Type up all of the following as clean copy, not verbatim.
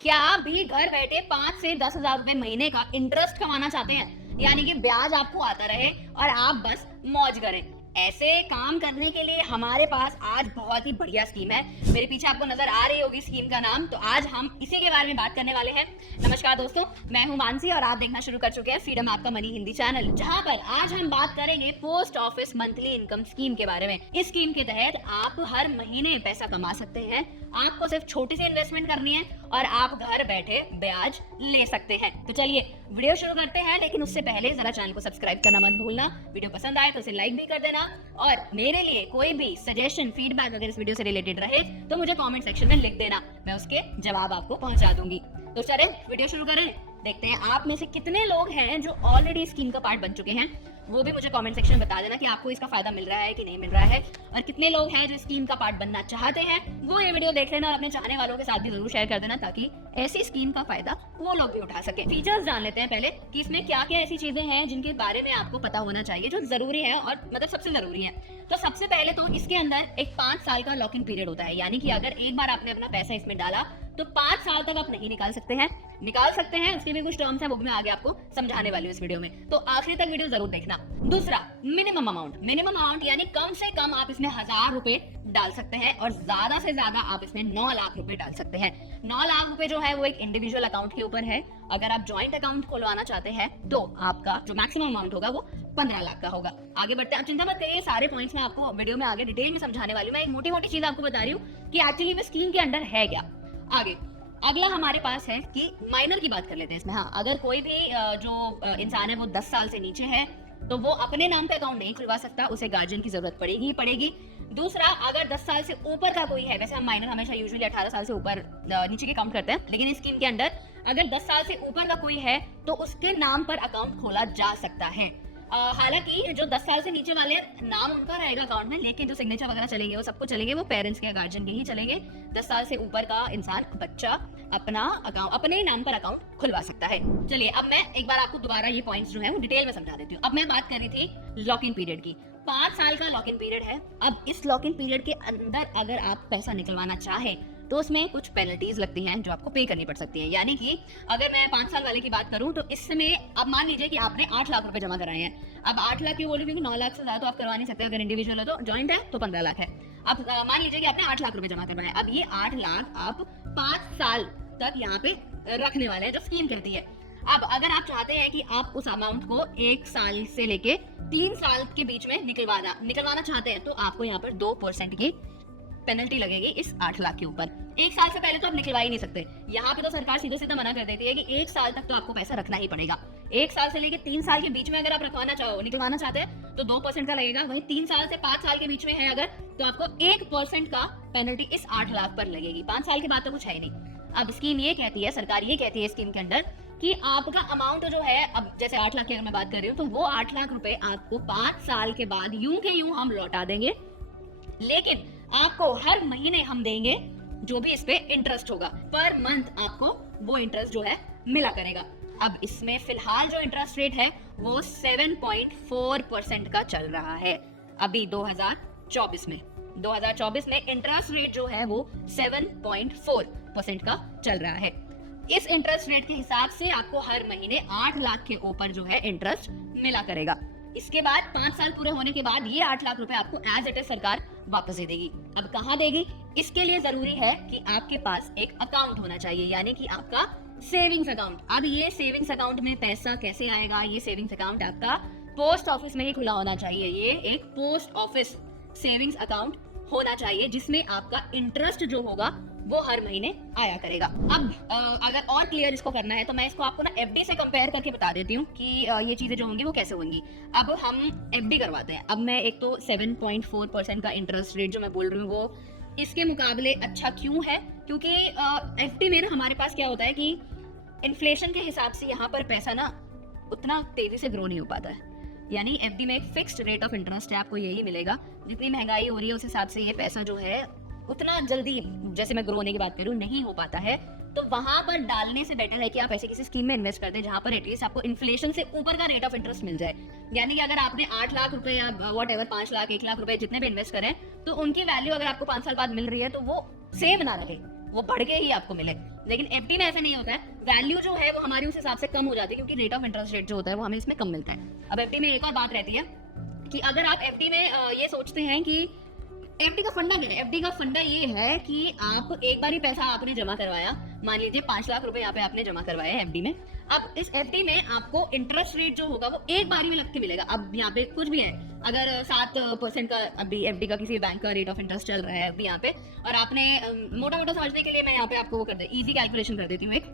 क्या आप भी घर बैठे 5 से 10 हजार रुपए महीने का इंटरेस्ट कमाना चाहते हैं, यानी कि ब्याज आपको आता रहे और आप बस मौज करें? ऐसे काम करने के लिए हमारे पास आज बहुत ही बढ़िया स्कीम है। मेरे पीछे आपको नजर आ रही होगी स्कीम का नाम, तो आज हम इसी के बारे में बात करने वाले हैं। नमस्कार दोस्तों, मैं हूं मानसी और आप देखना शुरू कर चुके हैं फ्रीडम आपका मनी हिंदी चैनल, जहां पर आज हम बात करेंगे post office monthly income scheme के बारे में। इस स्कीम के तहत आप हर महीने पैसा कमा सकते हैं। आपको सिर्फ छोटी सी इन्वेस्टमेंट करनी है और आप घर बैठे ब्याज ले सकते हैं। तो चलिए वीडियो शुरू करते हैं, लेकिन उससे पहले जरा चैनल को सब्सक्राइब करना मत भूलना। वीडियो पसंद आए तो इसे लाइक भी कर देना और मेरे लिए कोई भी सजेशन फीडबैक अगर इस वीडियो से रिलेटेड रहे तो मुझे कमेंट सेक्शन में लिख देना, मैं उसके जवाब आपको पहुंचा दूंगी। तो चले वीडियो शुरू करें। देखते हैं आप में से कितने लोग हैं जो ऑलरेडी स्कीम का पार्ट बन चुके हैं। वो भी मुझे कमेंट सेक्शन में बता देना कि आपको इसका फायदा मिल रहा है कि नहीं मिल रहा है, और कितने लोग हैं जो स्कीम का पार्ट बनना चाहते हैं। वो ये वीडियो देख लेना और अपने चाहने वालों के साथ भी जरूर शेयर कर देना, ताकि ऐसी स्कीम का फायदा वो लोग भी उठा सके। फीचर्स जान लेते हैं पहले कि इसमें क्या क्या ऐसी चीजें हैं जिनके बारे में आपको पता होना चाहिए, जो जरूरी है और मतलब सबसे जरूरी है। तो सबसे पहले तो इसके अंदर एक 5 साल का लॉकिंग पीरियड होता है, यानी कि अगर एक बार आपने अपना पैसा इसमें डाला तो 5 साल तक आप नहीं निकाल सकते हैं। निकाल सकते हैं, उसके भी कुछ टर्म्स हैं, वो भी मैं आगे आपको समझाने वाली हूँ इस वीडियो में, तो आखिरी तक वीडियो जरूर देखना। दूसरा, मिनिमम अमाउंट यानी कम से कम आप इसमें 1000 रुपए डाल सकते हैं और ज्यादा से ज्यादा आप इसमें 9 लाख रुपए डाल सकते हैं। 9 लाख रुपए जो है वो एक इंडिविजुअल अकाउंट के ऊपर है। अगर आप ज्वाइंट अकाउंट खुलवाना चाहते हैं तो आपका जो मैक्सिमम अमाउंट होगा वो 15 लाख का होगा। आगे बढ़ते हैं, आप चिंता मत करिए, सारे पॉइंट्स मैं आपको वीडियो में आगे डिटेल में समझाने वाली हूँ। मैं एक मोटी मोटी चीज आपको बता रही हूँ कि एक्चुअली में स्कीम के अंडर है क्या। आगे अगला हमारे पास है कि माइनर की बात कर लेते हैं इसमें। हाँ, अगर कोई भी जो इंसान है वो 10 साल से नीचे है तो वो अपने नाम पे अकाउंट नहीं खुलवा सकता, उसे गार्जियन की जरूरत पड़ेगी। दूसरा, अगर 10 साल से ऊपर का कोई है, वैसे हम माइनर हमेशा यूजुअली 18 साल से ऊपर नीचे के काउंट करते हैं, लेकिन इस स्कीम के अंदर अगर 10 साल से ऊपर का कोई है तो उसके नाम पर अकाउंट खोला जा सकता है। हालांकि जो 10 साल से नीचे वाले नाम उनका रहेगा अकाउंट में, लेकिन जो सिग्नेचर वगैरह चलेंगे वो सबको चलेंगे, वो पेरेंट्स के गार्जियन के ही चलेंगे। 10 साल से ऊपर का इंसान, बच्चा अपना अकाउंट अपने ही नाम पर अकाउंट खुलवा सकता है। चलिए अब मैं एक बार आपको दोबारा ये पॉइंट्स जो है वो डिटेल में समझा देती हूँ। अब मैं बात कर रही थी लॉक इन पीरियड की। 5 साल का लॉक इन पीरियड है। अब इस लॉक इन पीरियड के अंदर अगर आप पैसा निकलवाना चाहें तो उसमें कुछ पेनल्टीज लगती हैं जो आपको पे करनी पड़ सकती है। यानी कि अगर मैं 5 साल वाले की बात करूं तो इस समय अब मान लीजिए कि आपने 8 लाख रुपए जमा कराए हैं। अब 8 लाख क्यों बोल रही हूँ, 9 लाख से ज्यादा तो आप करवा नहीं सकते। अगर इंडिविजुअल है तो, ज्वाइंट है तो 15 लाख है। अब मान लीजिए कि आपने 8 लाख रुपए जमा करवाए। अब ये 8 लाख आप 5 साल तक यहाँ पे रखने वाले हैं, जो स्कीम कहती है। अब अगर आप चाहते हैं कि आप उस अमाउंट को 1 साल से लेके 3 साल के बीच में निकलवाना चाहते हैं तो आपको यहाँ पर 2% की पेनल्टी लगेगी इस 8 लाख के ऊपर। 1 साल से पहले तो आप निकलवा ही नहीं सकते। यहाँ पे तो सरकार सीधे सीधे मना कर देती है कि 1 साल तक तो आपको पैसा रखना ही पड़ेगा। 1 साल से लेके 3 साल के बीच में अगर आप निकलवाना चाहते हैं तो 2% का लगेगा। वहीं 3 साल से 5 साल के बीच में है अगर, तो आपको 1% का पेनल्टी इस 8 लाख पर लगेगी। 5 साल के बाद तो कुछ है ही नहीं। अब स्कीम ये कहती है, सरकार ये कहती है स्कीम के अंदर कि आपका अमाउंट जो है, अब जैसे 8 लाख की अगर मैं बात कर रही हूँ तो वो 8 लाख रुपए आपको 5 साल के बाद यूं के यूं हम लौटा देंगे, लेकिन आपको हर महीने हम देंगे जो भी इस पे इंटरेस्ट होगा। पर मंथ आपको वो इंटरेस्ट जो है मिला करेगा। अब इसमें फिलहाल जो इंटरेस्ट रेट है वो 7.4% का चल रहा है अभी 2024 में। 2024 में इंटरेस्ट रेट जो है वो 7.4% का चल रहा है। इस इंटरेस्ट रेट के हिसाब से आपको हर महीने 8 लाख के ऊपर जो है इंटरेस्ट मिला करेगा। इसके बाद 5 साल पूरे होने के बाद ये 8 लाख रुपए आपको एज इट इज सरकार वापस दे देगी। अब कहाँ देगी, इसके लिए जरूरी है कि आपके पास एक अकाउंट होना चाहिए, यानी कि आपका सेविंग्स अकाउंट। अब ये सेविंग्स अकाउंट में पैसा कैसे आएगा, ये सेविंग्स अकाउंट आपका पोस्ट ऑफिस में ही खुला होना चाहिए। ये एक पोस्ट ऑफिस सेविंग्स अकाउंट होना चाहिए जिसमें आपका इंटरेस्ट जो होगा वो हर महीने आया करेगा। अब अगर और क्लियर इसको करना है तो मैं इसको आपको ना एफडी से कंपेयर करके बता देती हूँ कि ये चीजें जो होंगी वो कैसे होंगी। अब हम एफडी करवाते हैं। अब मैं एक तो 7.4% का इंटरेस्ट रेट जो मैं बोल रही हूँ वो इसके मुकाबले अच्छा क्यों है, क्योंकि एफडी में ना हमारे पास क्या होता है कि इन्फ्लेशन के हिसाब से यहाँ पर पैसा ना उतना तेजी से ग्रो नहीं हो पाता है। यानी एफडी में एक फिक्स्ड रेट ऑफ इंटरेस्ट है, आपको यही मिलेगा। जितनी महंगाई हो रही है उस हिसाब से ये पैसा जो है उतना जल्दी, जैसे मैं ग्रो होने की बात करूँ, नहीं हो पाता है। तो वहां पर डालने से बेटर है कि आप ऐसे किसी स्कीम में इन्वेस्ट कर दें जहां पर एटलीस्ट आपको इन्फ्लेशन से ऊपर का रेट ऑफ इंटरेस्ट मिल जाए। यानी कि अगर आपने 8 लाख रुपए या वॉट एवर 5 लाख 1 लाख रुपए जितने भी इन्वेस्ट करें तो उनकी वैल्यू अगर आपको 5 साल बाद मिल रही है तो वो सेम ना रहे, वो बढ़ के ही आपको मिले। लेकिन एफडी में ऐसा नहीं होता है, वैल्यू जो है वो हमारी उस हिसाब से कम हो जाती है क्योंकि रेट ऑफ इंटरेस्ट रेट जो होता है वो हमें इसमें कम मिलता है। अब एफडी में एक और बात रहती है कि अगर आप एफडी में ये सोचते हैं कि एफडी का फंडा क्या है, एफडी का फंडा ये है कि आप एक बार ही पैसा आपने जमा करवाया, मान लीजिए 5 लाख रुपए यहाँ पे आपने जमा करवाया है एफडी में। अब इस एफडी में आपको इंटरेस्ट रेट जो होगा वो एक बार ही में लग के मिलेगा। अब यहाँ पे कुछ भी है, अगर 7% का अभी एफडी का किसी बैंक का रेट ऑफ इंटरेस्ट चल रहा है अभी यहाँ पे, और आपने मोटा मोटा समझने के लिए मैं यहाँ पे आपको वो कर दे इजी कैलकुलेशन कर देती हूँ एक।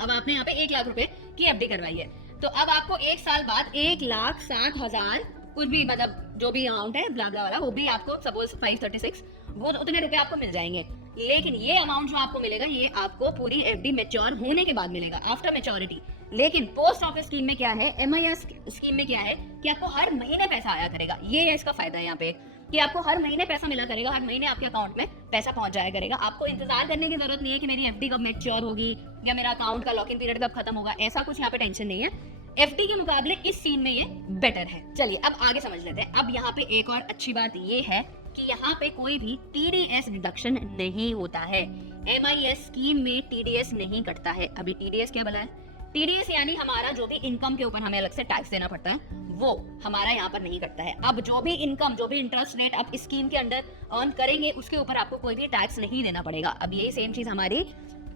अब आपने यहाँ पे 1 लाख रुपए की एफडी करवाई है, तो अब आपको 1 साल बाद 1,60,000 कुछ भी मतलब जो भी अमाउंट है ब्ला ब्ला वाला वो भी आपको सपोज 536 वो उतने रुपए आपको मिल जाएंगे। लेकिन ये अमाउंट जो आपको मिलेगा ये आपको पूरी एफडी मैच्योर होने के बाद मिलेगा, आफ्टर मैच्योरिटी। लेकिन पोस्ट ऑफिस स्कीम में क्या है, एमआईएस स्कीम में क्या है कि आपको हर महीने पैसा आया करेगा। ये है इसका फायदा यहाँ पे कि आपको हर महीने पैसा मिला करेगा, हर महीने आपके अकाउंट में पैसा पहुंच जाया करेगा। आपको इंतजार करने की जरूरत नहीं है कि मेरी एफडी कब मैच्योर होगी या मेरा अकाउंट का लॉक इन पीरियड कब खत्म होगा, ऐसा कुछ यहाँ पे टेंशन नहीं है। एफडी के मुकाबले इस सीन में ये बेटर है। चलिए अब आगे समझ लेते हैं। अब यहाँ पे एक और अच्छी बात ये है कि यहाँ पे कोई भी टीडीएस डिडक्शन नहीं होता है। एमआईएस स्कीम में टीडीएस नहीं कटता है। अभी टीडीएस क्या बोला है, टीडीएस यानी हमारा जो भी इनकम के ऊपर हमें अलग से टैक्स देना पड़ता है वो हमारा यहाँ पर नहीं कटता है। अब जो भी इनकम, जो भी इंटरेस्ट रेट आप स्कीम के अंदर अर्न करेंगे उसके ऊपर आपको कोई भी टैक्स नहीं देना पड़ेगा। अब यही सेम चीज हमारी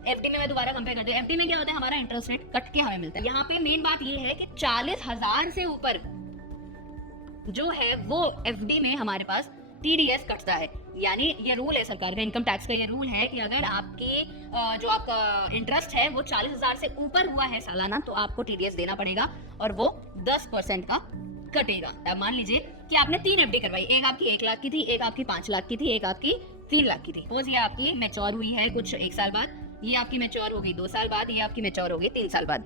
एफडी में मैं दोबारा कंपेयर करती हूँ। एफडी में क्या होता है, हमारा इंटरेस्ट रेट कट के हमें मिलता है। यहाँ पे मेन बात ये है कि 40,000 से ऊपर जो है वो एफडी में हमारे पास टीडीएस कटता है। यानी ये रूल है सरकार का, इनकम टैक्स का ये रूल है कि अगर आपकी जो आपका इंटरेस्ट है वो 40,000 से ऊपर हुआ है सालाना तो आपको टीडीएस देना पड़ेगा और वो 10% का कटेगा। अब मान लीजिए कि आपने 3 एफडी करवाई, एक आपकी 1 लाख की थी, एक आपकी 5 लाख की थी, एक आपकी 3 लाख की थी। सपोज ये आपकी मैच्योर हुई है कुछ 1 साल बाद, ये आपकी मैच्योर होगी 2 साल बाद, ये आपकी मैच्योर होगी 3 साल बाद।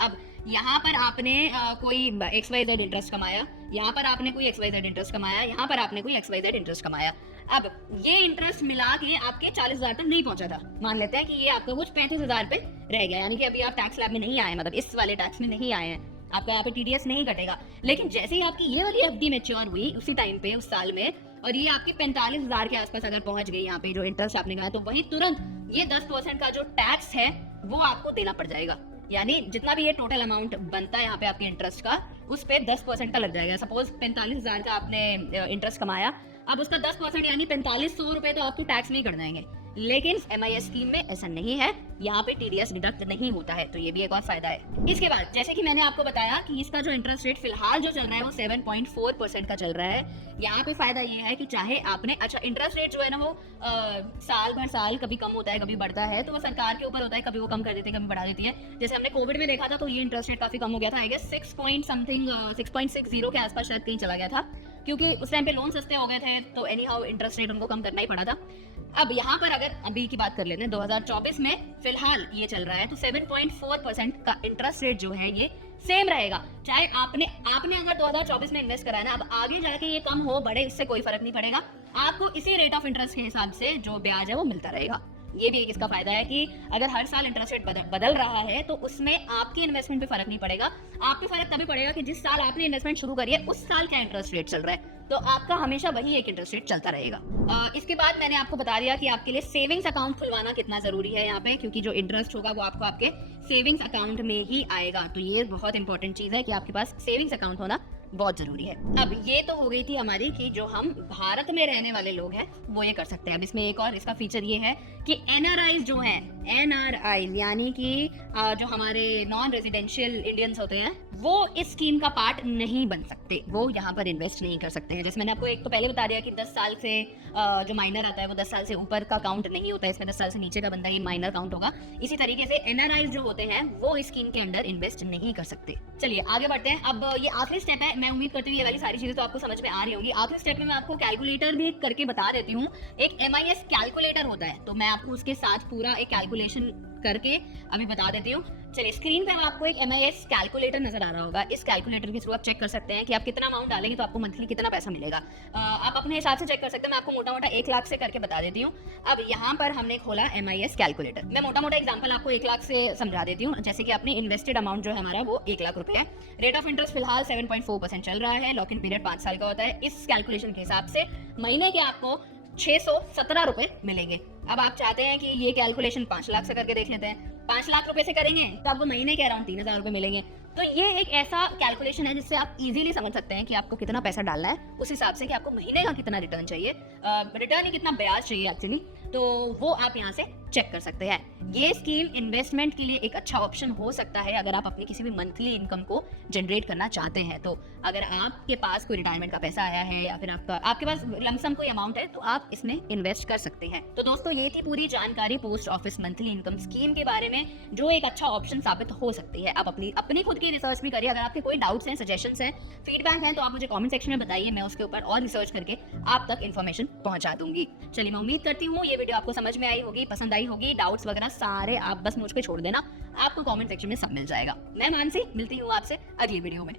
अब यहाँ पर आपने कोई XYZ इंटरेस्ट कमाया, यहाँ पर आपने कोई XYZ इंटरेस्ट कमाया, यहाँ पर आपने कोई XYZ इंटरेस्ट कमाया। अब ये इंटरेस्ट मिला के आपके 40,000 तक नहीं पहुंचा था। मान लेते हैं कि ये आपका कुछ 35,000 पे रह गया, यानी कि अभी आप टैक्स लैब में नहीं आए, मतलब इस वाले टैक्स में नहीं आए हैं, आपका यहाँ पे टीडीएस नहीं कटेगा। लेकिन जैसे ही आपकी ये वाली एफडी मैच्योर हुई उसी टाइम पे उस साल में, और ये आपकी 45,000 के आसपास अगर पहुंच गई यहाँ पे जो इंटरेस्ट आपने कहा, तो वही तुरंत ये 10% का जो टैक्स है वो आपको देना पड़ जाएगा। यानी जितना भी ये टोटल अमाउंट बनता है यहाँ पे आपके इंटरेस्ट का, उस पे 10% का लग जाएगा। सपोज 45,000 का आपने इंटरेस्ट कमाया, अब उसका 10% यानी 4500 रुपए तो आपको टैक्स में ही कट जाएंगे। लेकिन एमआईएस स्कीम में ऐसा नहीं है, यहाँ पे टीडीएस डिडक्ट नहीं होता है, तो ये भी एक और फायदा है। इसके बाद जैसे कि मैंने आपको बताया कि इसका जो इंटरेस्ट रेट फिलहाल जो चल रहा है वो 7.4% का चल रहा है। यहाँ पे फायदा ये है कि चाहे आपने, अच्छा इंटरेस्ट रेट जो है ना वो साल भर साल कभी कम होता है कभी बढ़ता है, तो वो सरकार के ऊपर होता है, कभी वो कम कर देती है कभी बढ़ा देती है। जैसे हमने कोविड में देखा था तो ये इंटरेस्ट रेट काफी कम हो गया था, आई गेस 6.60 के आसपास शायद कहीं चला गया था, क्योंकि उस टाइम पे लोन सस्ते हो गए थे तो एनी हाउ इंटरेस्ट रेट उनको कम करना ही पड़ा था। अब यहाँ पर अगर अभी की बात कर लेते हैं 2024 में फिलहाल ये चल रहा है, तो 7.4% का इंटरेस्ट रेट जो है ये सेम रहेगा। चाहे आपने अगर 2024 में इन्वेस्ट करा है ना, अब आगे जाके ये कम हो बढ़े इससे कोई फर्क नहीं पड़ेगा, आपको इसी रेट ऑफ इंटरेस्ट के हिसाब से जो ब्याज है वो मिलता रहेगा। ये भी एक इसका फायदा है कि अगर हर साल इंटरेस्ट रेट बदल रहा है तो उसमें आपकी इन्वेस्टमेंट पे फर्क नहीं पड़ेगा। आपके फर्क तभी पड़ेगा कि जिस साल आपने इन्वेस्टमेंट शुरू करी है उस साल क्या इंटरेस्ट रेट चल रहा है, तो आपका हमेशा वही एक इंटरेस्ट रेट चलता रहेगा। इसके बाद मैंने आपको बता दिया कि आपके लिए सेविंग्स अकाउंट खुलवाना कितना जरूरी है यहाँ पे, क्योंकि जो इंटरेस्ट होगा वो आपको आपके सेविंग्स अकाउंट में ही आएगा। तो ये बहुत इंपॉर्टेंट चीज है कि आपके पास सेविंग्स अकाउंट होना बहुत जरूरी है। अब ये तो हो गई थी हमारी कि जो हम भारत में रहने वाले लोग हैं वो ये कर सकते हैं। अब इसमें एक और इसका फीचर ये है कि एनआरआई जो हैं, एनआरआई यानी कि जो हमारे नॉन रेजिडेंशियल इंडियंस होते हैं वो इस स्कीम का पार्ट नहीं बन सकते, वो यहाँ पर इन्वेस्ट नहीं कर सकते हैं। जैसे मैंने आपको एक तो पहले बता दिया कि 10 साल से जो माइनर आता है वो 10 साल से ऊपर का काउंट नहीं होता है, इसमें 10 साल से नीचे का बंदा ये माइनर काउंट होगा। इसी तरीके से एनआरआई जो होते हैं वो इस स्कीम के अंडर इन्वेस्ट नहीं कर सकते। चलिए आगे बढ़ते हैं। अब ये आखिरी स्टेप है, मैं उम्मीद करती हूँ ये वाली सारी चीजें तो आपको समझ में आ रही होंगी। आखिरी स्टेप में मैं आपको कैलकुलेटर भी करके बता देती हूँ। एक एमआईएस कैलकुलेटर होता है, तो मैं आपको उसके साथ पूरा एक कैलकुलेशन करके अभी बता देती हूँ। चलिए स्क्रीन पे आपको एक एमआईएस कैलकुलेटर नजर आ रहा होगा। इस कैलकुलेटर के थ्रू आप चेक कर सकते हैं कि आप कितना अमाउंट डालेंगे तो आपको मंथली कितना पैसा मिलेगा। आप अपने हिसाब से चेक कर सकते हैं। मैं आपको मोटा मोटा 1 लाख से करके बता देती हूँ। अब यहाँ पर हमने खोला एमआईएस कैलकुलेटर। मैं मोटा मोटा एग्जांपल आपको 1 लाख से समझा देती हूँ। जैसे कि अपनी इन्वेस्टेड अमाउंट जो है हमारा वो 1 लाख रुपए है। रेट ऑफ इंटरेस्ट फिलहाल 7.4% चल रहा है। लॉक इन पीरियड 5 साल का होता है। इस कैलकुलेशन के हिसाब से महीने के आपको 617 रुपए मिलेंगे। अब आप चाहते हैं कि ये कैलकुलेशन 5 लाख से करके देख लेते हैं। 5 लाख रुपए से करेंगे तो आपको महीने के अराउंड 3,000 रुपए मिलेंगे। तो ये एक ऐसा कैलकुलेशन है जिससे आप इजीली समझ सकते हैं कि आपको कितना पैसा डालना है, उस हिसाब से कि आपको महीने का कितना रिटर्न चाहिए, रिटर्न ही कितना ब्याज चाहिए एक्चुअली, तो वो आप यहाँ से चेक कर सकते हैं। ये स्कीम इन्वेस्टमेंट के लिए एक अच्छा ऑप्शन हो सकता है अगर आप अपनी किसी भी मंथली इनकम को जनरेट करना चाहते हैं। तो अगर आपके पास कोई रिटायरमेंट का पैसा आया है या फिर आपके पास लमसम कोई अमाउंट है तो आप इसमें इन्वेस्ट कर सकते हैं। तो दोस्तों ये थी पूरी जानकारी post office monthly income scheme के बारे में, जो एक अच्छा ऑप्शन साबित हो सकती है। आप अपनी खुद की रिसर्च भी करिए। अगर आपके कोई डाउट्स हैं, सजेशंस हैं, फीडबैक हैं तो आप मुझे कमेंट सेक्शन में बताइए, मैं उसके ऊपर और रिसर्च करके आप तक इन्फॉर्मेशन पहुंचा दूंगी। चलिए, मैं उम्मीद करती हूँ ये वीडियो आपको समझ में आई होगी, पसंद आई होगी। डाउट्स वगैरह सारे आप बस मुझ पे छोड़ देना, आपको कमेंट सेक्शन में सब मिल जाएगा। मैं मानसी मिलती हूँ आपसे अगली वीडियो में।